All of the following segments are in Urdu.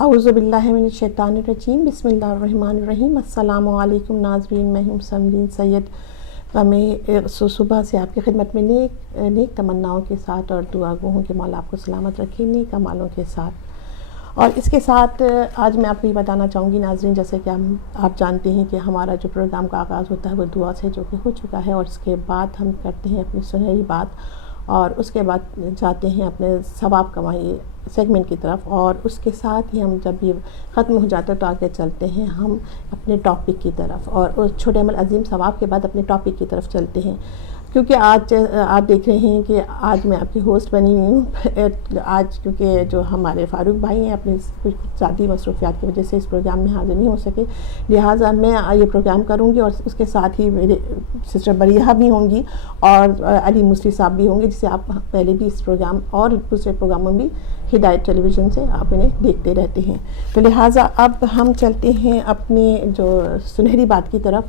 اعوذ باللہ من الشیطان الرجیم، بسم اللہ الرحمن الرحیم۔ السلام علیکم ناظرین، میں ہوں سمرین سید۔ میں صبح سے آپ کی خدمت میں نیک تمناؤں کے ساتھ اور دعا گو ہوں کہ مولا آپ کو سلامت رکھے نیک اعمالوں کے ساتھ۔ اور اس کے ساتھ آج میں آپ کو یہ بتانا چاہوں گی ناظرین، جیسے کہ آپ جانتے ہیں کہ ہمارا جو پروگرام کا آغاز ہوتا ہے وہ دعا سے جو کہ ہو چکا ہے، اور اس کے بعد ہم کرتے ہیں اپنی سنہری بات، اور اس کے بعد جاتے ہیں اپنے ثواب کمائی سیگمنٹ کی طرف، اور اس کے ساتھ ہی ہم جب یہ ختم ہو جاتا ہے تو آگے چلتے ہیں ہم اپنے ٹاپک کی طرف، اور اس چھوٹے عمل عظیم ثواب کے بعد اپنے ٹاپک کی طرف چلتے ہیں۔ کیونکہ آج آپ دیکھ رہے ہیں کہ آج میں آپ کی ہوسٹ بنی ہوئی ہوں۔ آج کیونکہ جو ہمارے فاروق بھائی ہیں اپنی کچھ ذاتی مصروفیات کی وجہ سے اس پروگرام میں حاضر نہیں ہو سکے، لہٰذا میں یہ پروگرام کروں گی، اور اس کے ساتھ ہی میرے سسٹر بریحہ بھی ہوں گی اور علی مصری صاحب بھی ہوں گے، جسے آپ پہلے بھی اس پروگرام اور دوسرے پروگراموں میں بھی ہدایت ٹیلی ویژن سے آپ انہیں دیکھتے رہتے ہیں۔ تو لہٰذا اب ہم چلتے ہیں اپنی جو سنہری بات کی طرف۔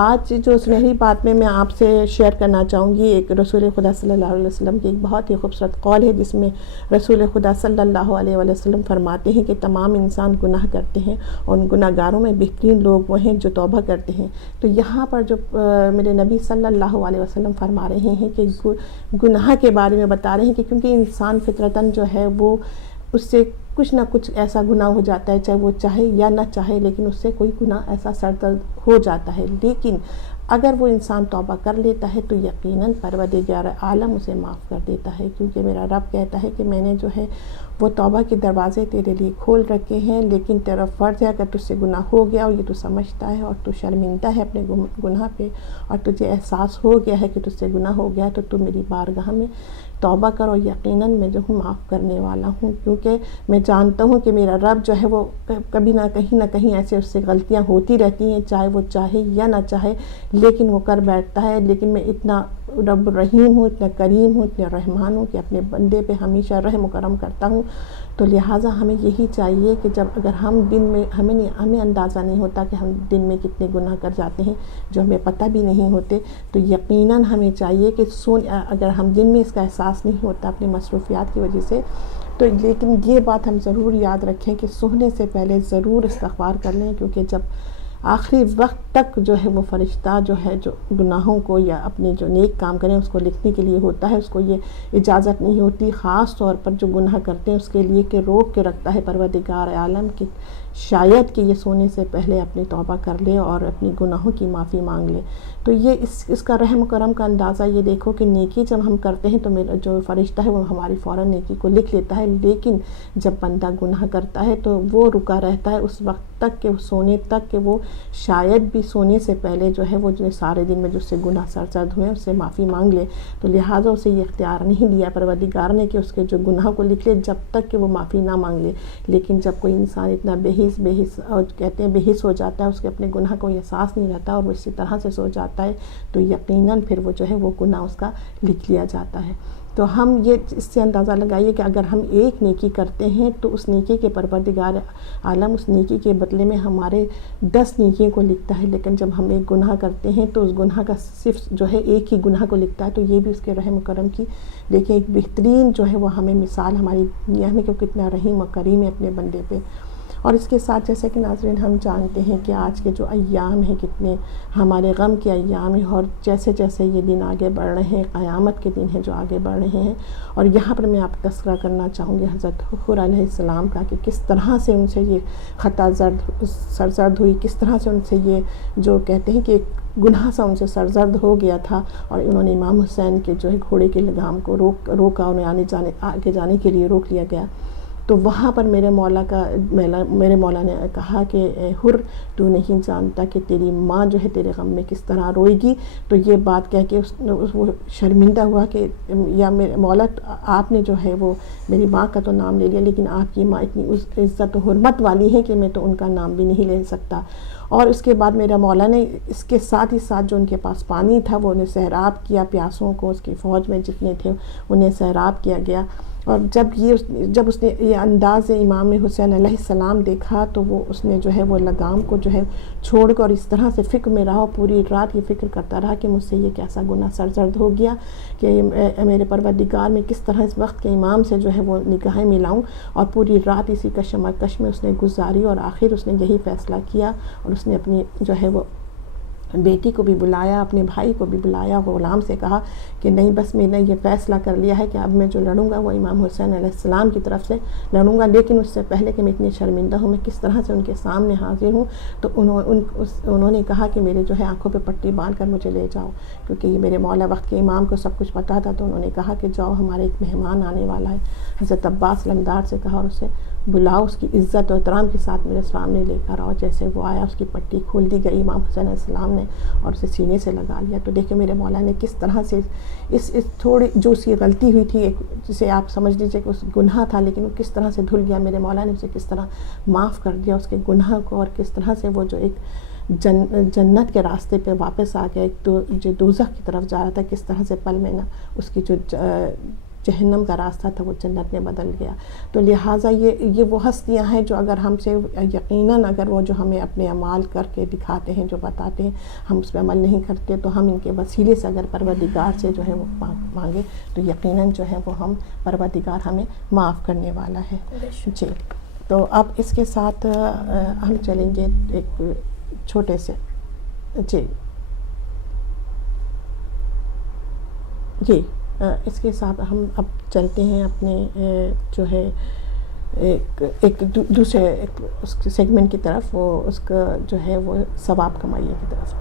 آج جو سنہری بات میں آپ سے شیئر کرنا چاہوں گی ایک رسول خدا صلی اللہ علیہ وسلم کی ایک بہت ہی خوبصورت قول ہے، جس میں رسول خدا صلی اللہ علیہ وسلم فرماتے ہیں کہ تمام انسان گناہ کرتے ہیں، اور ان گناہ گاروں میں بہترین لوگ وہ ہیں جو توبہ کرتے ہیں۔ تو یہاں پر جو میرے نبی صلی اللہ علیہ وسلم فرما رہے ہیں کہ گناہ کے بارے میں بتا رہے ہیں کہ کیونکہ انسان فطرتاً جو ہے وہ اس سے کچھ نہ کچھ ایسا گناہ ہو جاتا ہے، چاہے وہ چاہے یا نہ چاہے، لیکن اس سے کوئی گناہ ایسا سرزد ہو جاتا ہے، لیکن اگر وہ انسان توبہ کر لیتا ہے تو یقیناً پروردگار عالم اسے معاف کر دیتا ہے، کیونکہ میرا رب کہتا ہے کہ میں نے جو ہے وہ توبہ کے دروازے تیرے لیے کھول رکھے ہیں، لیکن تیرا فرض ہے اگر تجھ سے گناہ ہو گیا اور یہ تو سمجھتا ہے اور تو شرمندہ ہے اپنے گناہ پہ، اور تجھے احساس ہو گیا ہے کہ تجھ سے گناہ ہو گیا، تو میری بارگاہ میں توبہ کرو، یقیناً میں جو ہوں معاف کرنے والا ہوں، کیونکہ میں جانتا ہوں کہ میرا رب جو ہے وہ کبھی نہ کہیں ایسے اس سے غلطیاں ہوتی رہتی ہیں، چاہے وہ چاہے یا نہ چاہے، لیکن وہ کر بیٹھتا ہے۔ لیکن میں اتنا رب رحیم ہوں، اتنا کریم ہوں، اتنا رحمان ہوں کہ اپنے بندے پہ ہمیشہ رحم و کرم کرتا ہوں۔ تو لہٰذا ہمیں یہی چاہیے کہ جب اگر ہم دن میں ہمیں اندازہ نہیں ہوتا کہ ہم دن میں کتنے گناہ کر جاتے ہیں جو ہمیں پتہ بھی نہیں ہوتے، تو یقیناً ہمیں چاہیے کہ اگر ہم دن میں اس کا احساس نہیں ہوتا اپنی مصروفیات کی وجہ سے، تو لیکن یہ بات ہم ضرور یاد رکھیں کہ سونے سے پہلے ضرور استغفار کر لیں، کیونکہ جب آخری وقت تک جو ہے وہ فرشتہ جو ہے جو گناہوں کو یا اپنے جو نیک کام کریں اس کو لکھنے کے لیے ہوتا ہے، اس کو یہ اجازت نہیں ہوتی، خاص طور پر جو گناہ کرتے ہیں اس کے لیے کہ روک کے رکھتا ہے پروردگار عالم کی، شاید کہ یہ سونے سے پہلے اپنی توبہ کر لے اور اپنی گناہوں کی معافی مانگ لے۔ تو یہ اس کا رحم و کرم کا اندازہ یہ دیکھو کہ نیکی جب ہم کرتے ہیں تو میرا جو فرشتہ ہے وہ ہماری فوراً نیکی کو لکھ لیتا ہے، لیکن جب بندہ گناہ کرتا ہے تو وہ رکا رہتا ہے اس وقت تک کہ سونے تک، کہ وہ شاید بھی سونے سے پہلے جو ہے وہ جو سارے دن میں جو سے گناہ سرزد ہوئے اس سے معافی مانگ لے۔ تو لہٰذا اسے یہ اختیار نہیں دیا پروردگار نے کہ اس کے جو گناہ کو لکھ لے جب تک کہ وہ معافی نہ مانگ لے۔ لیکن جب کوئی انسان اتنا بے حس اور کہتے ہیں بے حس ہو جاتا ہے، اس کے اپنے گناہ کو احساس نہیں رہتا اور وہ اسی طرح سے سو جاتا ہے، تو یقیناً پھر وہ جو ہے وہ گناہ اس کا لکھ لیا جاتا ہے۔ تو ہم یہ اس سے اندازہ لگائیے کہ اگر ہم ایک نیکی کرتے ہیں تو اس نیکی کے پروردگار عالم اس نیکی کے بدلے میں ہمارے 10 نیکیوں کو لکھتا ہے، لیکن جب ہم ایک گناہ کرتے ہیں تو اس گناہ کا صرف جو ہے ایک ہی گناہ کو لکھتا ہے۔ تو یہ بھی اس کے رحم و کرم کی دیکھیں ایک بہترین جو ہے وہ ہمیں مثال ہماری دنیا میں کہ کتنا رحیم و کریم ہے اپنے بندے پہ۔ اور اس کے ساتھ جیسے کہ ناظرین ہم جانتے ہیں کہ آج کے جو ایام ہیں کتنے ہمارے غم کے ایام ہیں، اور جیسے جیسے یہ دن آگے بڑھ رہے ہیں، قیامت کے دن ہیں جو آگے بڑھ رہے ہیں، اور یہاں پر میں آپ تذکرہ کرنا چاہوں گی حضرت حور علیہ السلام کا کہ کس طرح سے ان سے یہ خطا سرزد ہوئی، کس طرح سے ان سے یہ جو کہتے ہیں کہ ایک گناہ سا ان سے سرزد ہو گیا تھا، اور انہوں نے امام حسین کے جو ہے گھوڑے کے لگام کو روکا، انہیں آگے جانے کے لیے روک لیا گیا۔ تو وہاں پر میرے مولا نے کہا کہ اے حر، تو نہیں جانتا کہ تیری ماں جو ہے تیرے غم میں کس طرح روئے گی۔ تو یہ بات کہہ کے وہ شرمندہ ہوا کہ یا میرے مولا آپ نے جو ہے وہ میری ماں کا تو نام لے لیا، لیکن آپ کی ماں اتنی عزت و حرمت والی ہے کہ میں تو ان کا نام بھی نہیں لے سکتا۔ اور اس کے بعد میرا مولا نے اس کے ساتھ ہی ساتھ جو ان کے پاس پانی تھا وہ انہیں سیراب کیا، پیاسوں کو اس کی فوج میں جتنے تھے انہیں سیراب کیا گیا۔ اور جب اس نے یہ انداز امام حسین علیہ السلام دیکھا تو اس نے جو ہے وہ لگام کو جو ہے چھوڑ کر اور اس طرح سے فکر میں رہا، پوری رات یہ فکر کرتا رہا کہ مجھ سے یہ کیسا گناہ سرزد ہو گیا کہ میرے پروردگار میں کس طرح اس وقت کے امام سے جو ہے وہ نگاہیں ملاؤں، اور پوری رات اسی کشمکش میں اس نے گزاری، اور آخر اس نے یہی فیصلہ کیا، اور اس نے اپنی جو ہے وہ بیٹی کو بھی بلایا، اپنے بھائی کو بھی بلایا، غلام سے کہا کہ نہیں بس میں نے یہ فیصلہ کر لیا ہے کہ اب میں جو لڑوں گا وہ امام حسین علیہ السلام کی طرف سے لڑوں گا، لیکن اس سے پہلے کہ میں اتنی شرمندہ ہوں، میں کس طرح سے ان کے سامنے حاضر ہوں۔ تو انہوں نے کہا کہ میرے جو ہے آنکھوں پہ پٹی باندھ کر مجھے لے جاؤ، کیونکہ یہ میرے مولا وقت کے امام کو سب کچھ پتہ تھا۔ تو انہوں نے کہا کہ جاؤ، ہمارے ایک مہمان آنے والا ہے۔ حضرت عباس لمدار سے کہا اور اسے بلاؤ، اس کی عزت و احترام کے ساتھ میرے سامنے لے کر آؤ۔ جیسے وہ آیا، اس کی پٹی کھول دی گئی امام حسین علیہ السلام نے، اور اسے سینے سے لگا لیا۔ تو دیکھیں میرے مولا نے کس طرح سے اس تھوڑی جو اس کی غلطی ہوئی تھی، جسے آپ سمجھ لیجئے کہ اس گناہ تھا، لیکن وہ کس طرح سے دھل گیا، میرے مولا نے اسے کس طرح معاف کر دیا اس کے گناہ کو، اور کس طرح سے وہ جو ایک جنت کے راستے پہ واپس آ گیا، ایک جو دوزخ کی طرف جا رہا تھا، کس طرح سے پل میں نہ اس کی جو جہنم کا راستہ تھا وہ جنت میں بدل گیا۔ تو لہٰذا یہ وہ ہستیاں ہیں جو اگر ہم سے یقیناً اگر وہ جو ہمیں اپنے اعمال کر کے دکھاتے ہیں، جو بتاتے ہیں، ہم اس پہ عمل نہیں کرتے، تو ہم ان کے وسیلے سے اگر پروردگار سے جو ہے وہ مانگے تو یقیناً جو ہے وہ پروردگار ہمیں معاف کرنے والا ہے۔ جی، تو اب اس کے ساتھ ہم چلیں گے ایک چھوٹے سے جی اس کے ساتھ ہم اب چلتے ہیں اپنے جو ہے ایک دوسرے اس سیگمنٹ کی طرف، وہ اس کا جو ہے وہ ثواب کمائیے کی طرف۔